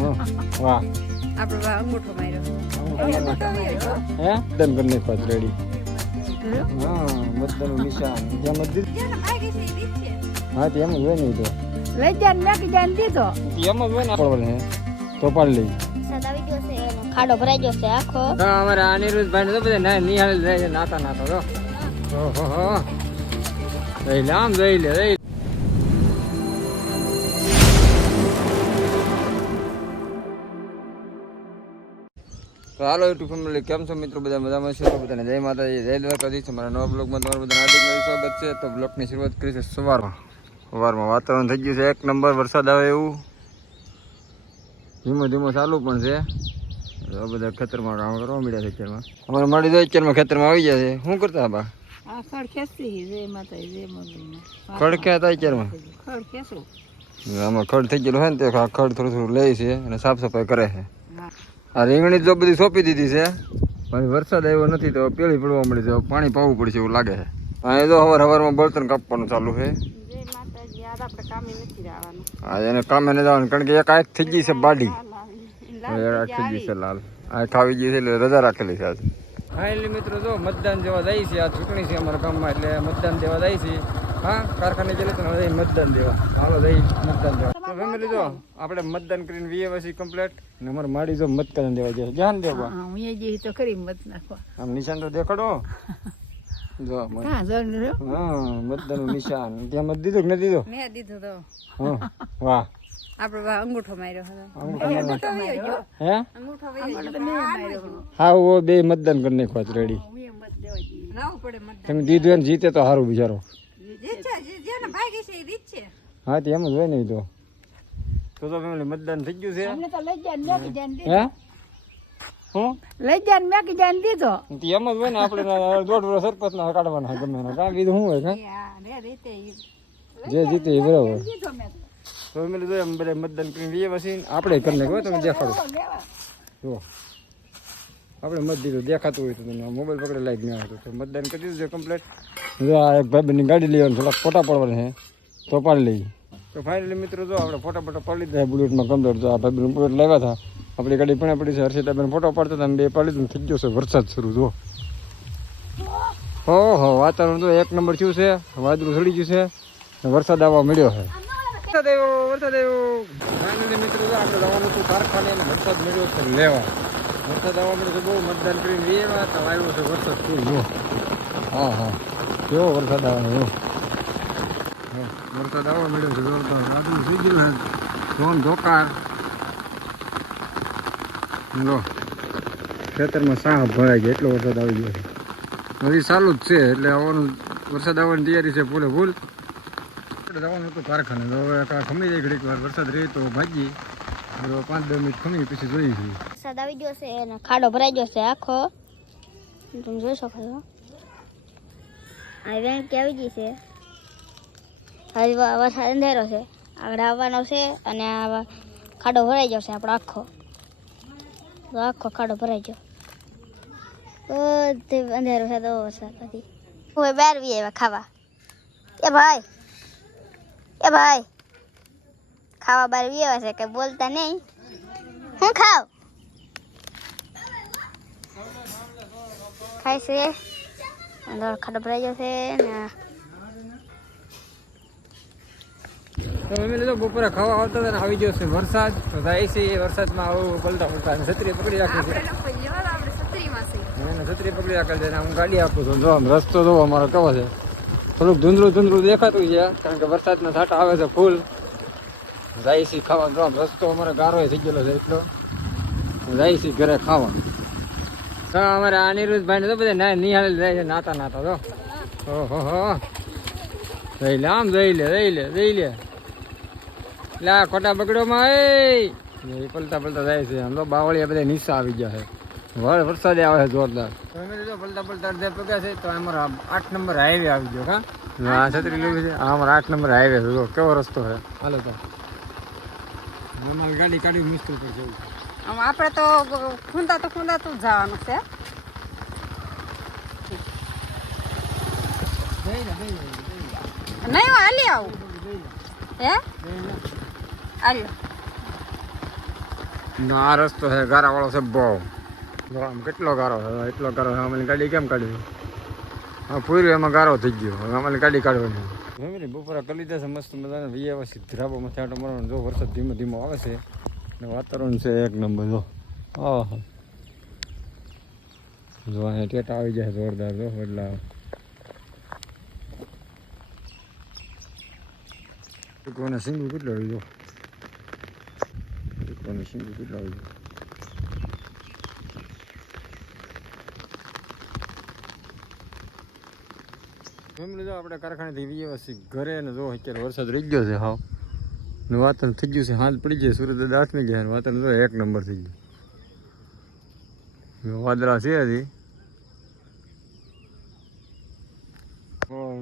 વાહ બા અંગૂઠો માર્યો મતદાન રેડી હા મતદાનનું નિશાન હા તે એમ હોય ને તો લઈ ને તો લઈ અમારે અનિરુદ્ધ ભાઈ તો બધા ના નિહાળ નાતા નાતા તો ઓહો હો જઈ લે આમ તો હાલો યુટ્યુબ ફેમિલી કેમ છો મિત્રો? બધા મજામાં છે? તો બધાને જય માતાજી જય દ્વારકાધીશ. મારા નવા બ્લોગમાં તમારું બધાને હાર્દિક સ્વાગત છે. તો બ્લોગની શરૂઆત કરી છે સવારમાં. સવારમાં વાતાવરણ થઈ ગયું છે. એક નંબર વરસાદ આવે એવું. ધીમો ધીમો ચાલુ પણ છે. આ બધા ખેતરમાં કામ કરવા મળ્યા છે અત્યારમાં. અમારે માડી જાય અત્યારમાં ખેતરમાં આવી ગયા છે. શું કરતા બા? ખડ જય જય હતા અત્યારમાં? ખડ આમાં ખડ થઈ ગયેલું હોય ને તે આ ખડ થોડું થોડું લે છે અને સાફ સફાઈ કરે છે. આ રીંગણી જો બધી સોંપી દીધી છે. પણ વરસાદ આવ્યો નથી તો પેલી પડવા મળી છે. પાણી પાવું પડશે એવું લાગે છે. અહીં તો હવાર હવારમાં બળતણ કાપવાનું ચાલુ છે. આ એને કામે ન જવાનું કારણ કે એક આંખ થઈ ગઈ છે બાડી. એક આંખ થઈ ગઈ છે લાલ. આંખ આવી ગઈ છે એટલે રજા રાખેલી છે આજે. ફાઇનલી મિત્રો જો મતદાન દેવા જાય છે. આ ચૂંટણી છે અમારા ગામમાં એટલે મતદાન દેવા જાય છે. હા કારખાને ગયેલી તો મતદાન દેવા. ચાલો જઈ મતદાન દેવા. તો ફેમિલી જો આપણે મતદાન કરીને વીએવાસી કમ્પ્લીટ ને અમારે માડી જો મતદાન દેવા જશે. ધ્યાન દેવા. હું એ જઈ તો કરી મત નાખવા. આમ નિશાન તો દેખાડો. જો મત- હા મતદાન નિશાન. ત્યાં મત દીધું કે ન દીધું? મેં દીધું તો. હા વાહ. આપણે અંગૂઠો માર્યો હતો. અંગૂઠો માર્યો. હે? અંગૂઠો માર્યો હા ઓ બે મતદાન કરી નાખવા રેડી. તમે દીધું જીતે તો સારું બિચારો. જીત છે જેને ભાગી છે એ રીત છે હા તે એમ જ હોય ને તો. તો તો ફેમિલી મતદાન થઈ ગયું છે? અમને તો લઈ જાય મેં કીધું હે? હું? લઈ જાય મેં દીધો એમ જ હોય ને આપણે દોઢ વર્ષ સરપંચ ના કાઢવાના ગમે કામ બીજું શું હોય જે જીતે એ બરાબર. તો મેં તો એમ બધા મતદાન કરીને વીએ પછી આપણે કરી નાખ્યું તમે દેખાડો. લેવા આપણે મત દીધું દેખાતું હોય તો તમને. મોબાઈલ પકડે લાઈટ ના આવતો તો. મતદાન કરી દીધું છે કમ્પ્લેટ જો આ એક ભાઈબંધની ગાડી લેવાની થોડાક ફોટા પડવાના છે. તો પાડી લઈએ. તો ફાઇનલી મિત્રો જો આપણે ફોટો ફોટો પડી દીધા બુલેટમાં કમ્પ્લીટ તો આ ભાઈ બુલેટ લાવ્યા હતા. આપણી ગાડી પણ પડી છે, હર્ષિતાબેન ફોટો પાડતા હતા બે પાડી દીધું, થઈ ગયો છે, વરસાદ શરૂ જો હો હો વાતાવરણ તો એક નંબર થયું છે, વાદળું ચડી ગયું છે વરસાદ આવવા મળ્યો છે. વરસાદ આવ્યો કારખાને વરસાદ મળ્યો છે, લેવા. વરસાદ આવવા મળ્યો છે, બહુ મતદાન કરીને વેવા તો આવ્યો છે વરસાદ. પૂરો હા હા. કેવો વરસાદ આવવાનો વરસાદ આવવા મળ્યો છે જોરદાર વાદળું થઈ ગયું છે ધોન ધોકાર જો ખેતરમાં સાહ ભરાઈ ગયા એટલો વરસાદ આવી ગયો છે હજી ચાલુ જ છે એટલે આવવાનું વરસાદ આવવાની તૈયારી છે ફૂલ આપણે જવાનું હતું કારખાને તો હવે ખમી જાય ઘડીક વાર વરસાદ રહે તો ભાગી પાંચ દસ મિનિટ ખમી પછી જોઈએ છીએ આવી ગયો છે અને ખાડો ભરાઈ ગયો છે આખો. તમે જોઈ શકો છો. આ વેણ આવી ગઈ છે. હજી વા- વરસાદ અંધેરો છે આગળ આવવાનો છે અને આ ખાડો ભરાઈ ગયો છે આપણો આખો તો આખો ખાડો ભરાઈ ગયો બધે અંધેરો છે તો વરસાદ પછી હું બહાર વી આવ્યા ખાવા એ ભાઈ એ ભાઈ ખાવા બહાર વી આવ્યા છે કે બોલતા નહીં હું ખાવ ખાય છે અંદર ખાડો ભરાઈ ગયો છે ને તો અમે લીધો બપોરે ખાવા આવતા હતા ને આવી ગયો છે વરસાદ. તો થાય છે એ વરસાદમાં આવું પલટા પલટા છત્રી પકડી રાખી છે. છત્રી પકડી રાખે છે હું ગાડી આપું છું. જો આમ રસ્તો જો અમારો કેવો છે. થોડુંક ધૂંધળું ધૂંધળું દેખાતું છે કારણ કે વરસાદના છાંટા આવે છે ફૂલ. જાય છે ખાવા જો આમ રસ્તો અમારે ગારો થઈ ગયેલો છે એટલો. જાય છે ઘરે ખાવા તો અમારે અનિરુદ્ધ ભાઈ તો બધા ના નિહાળ જાય છે નાતા નાતા તો ઓહો હો. જઈ લે આમ જઈ લે જઈ લે જઈ લે. લે ખોટા ખોટા બગડોમાં એ પલટા પલટા જાય છે. આમ તો બાવળિયા બધા નીચા આવી ગયા છે. વર વરસાદ આવે છે જોરદાર. જો પલટા પલટા અડધે પગ્યા છે તો અમારો આઠ નંબર હાઈવે આવી ગયો હા? હા છત્રી લેવી છે. અમારો આઠ નંબર હાઈવે છે. જો કેવો રસ્તો છે. હાલો તો. અમારી ગાડી કાઢવી મુશ્કેલ પર જવું. આમ આપણે તો ખૂંદા તો ખૂંદા તો જવાનું છે. નહીં હાલી આવું. હે? ના આ રસ્તો છે ગારાવાળો છે બહુ. આમ કેટલો ગારો છે એટલો ગારો છે અમારી ગાડી કેમ કાઢવી? આ પૂર્યું એમાં ગારો થઈ ગયો હવે અમારી ગાડી કાઢવાની. ફેમિલી બપોરા કરી લીધા છે મસ્ત મજાને વી આવે સિદ્ધરાબો માથે આટો મારવાનો. જો વરસાદ ધીમો ધીમો આવે છે ને વાતાવરણ છે એક નંબર જો. આહ જો અહીંયા ટેટા આવી જાય જોરદાર જો એટલે કોને સિંગલ કેટલો આવી જો. સિંગુ કેટલો આવી ગયો ફેમિલી જો આપણે કારખાનેથી વીએ ઘરે ને અત્યારે વરસાદ રહી ગયો છે હાવ. ને થઈ ગયું છે હાથ પડી જાય સુરત દાંતમી ગયા ને વાતાવરણ જો એક નંબર થઈ ગયું. વાદળા છે હજી.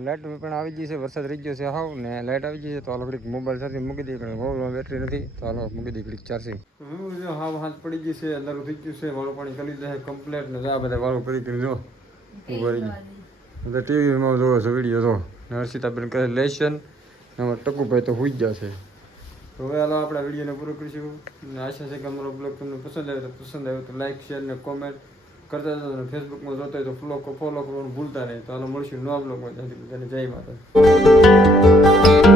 લાઇટ પણ આવી ગઈ છે વરસાદ રહી ગયો છે હાવ ને લાઇટ આવી ગઈ છે તો હાલો ઘડીક મોબાઈલ સાથે મૂકી દઈએ ઘણી મોબાઈલમાં બેટરી નથી તો હાલો મૂકી દઈએ ઘડીક જો હાવ હાથ પડી ગઈ છે અંદર થઈ ગયું છે વાળું પાણી કરી છે કમ્પ્લેટ ને આ બધા વાળું કરી કરી જો ઊભા રહી તો ટીવીમાં જોવો છો વીડિયો જો ને હર્ષિતાબેન કહે લેશન. એમાં ટકુભાઈ તો હોઈ જ જશે તો હવે હાલો આપણા વિડીયોને પૂરો કરીશું. અને આશા છે કે અમારો બ્લોગ તમને પસંદ આવ્યો તો પસંદ આવ્યો તો લાઇક શેર ને કોમેન્ટ કરતા જતો ફેસબુકમાં જોતો હોય તો ફોલો ફોલો કરવાનું ભૂલતા નહીં. તો આનો મળશું નવા બ્લોગમાં ત્યાંથી બધાને જય માતા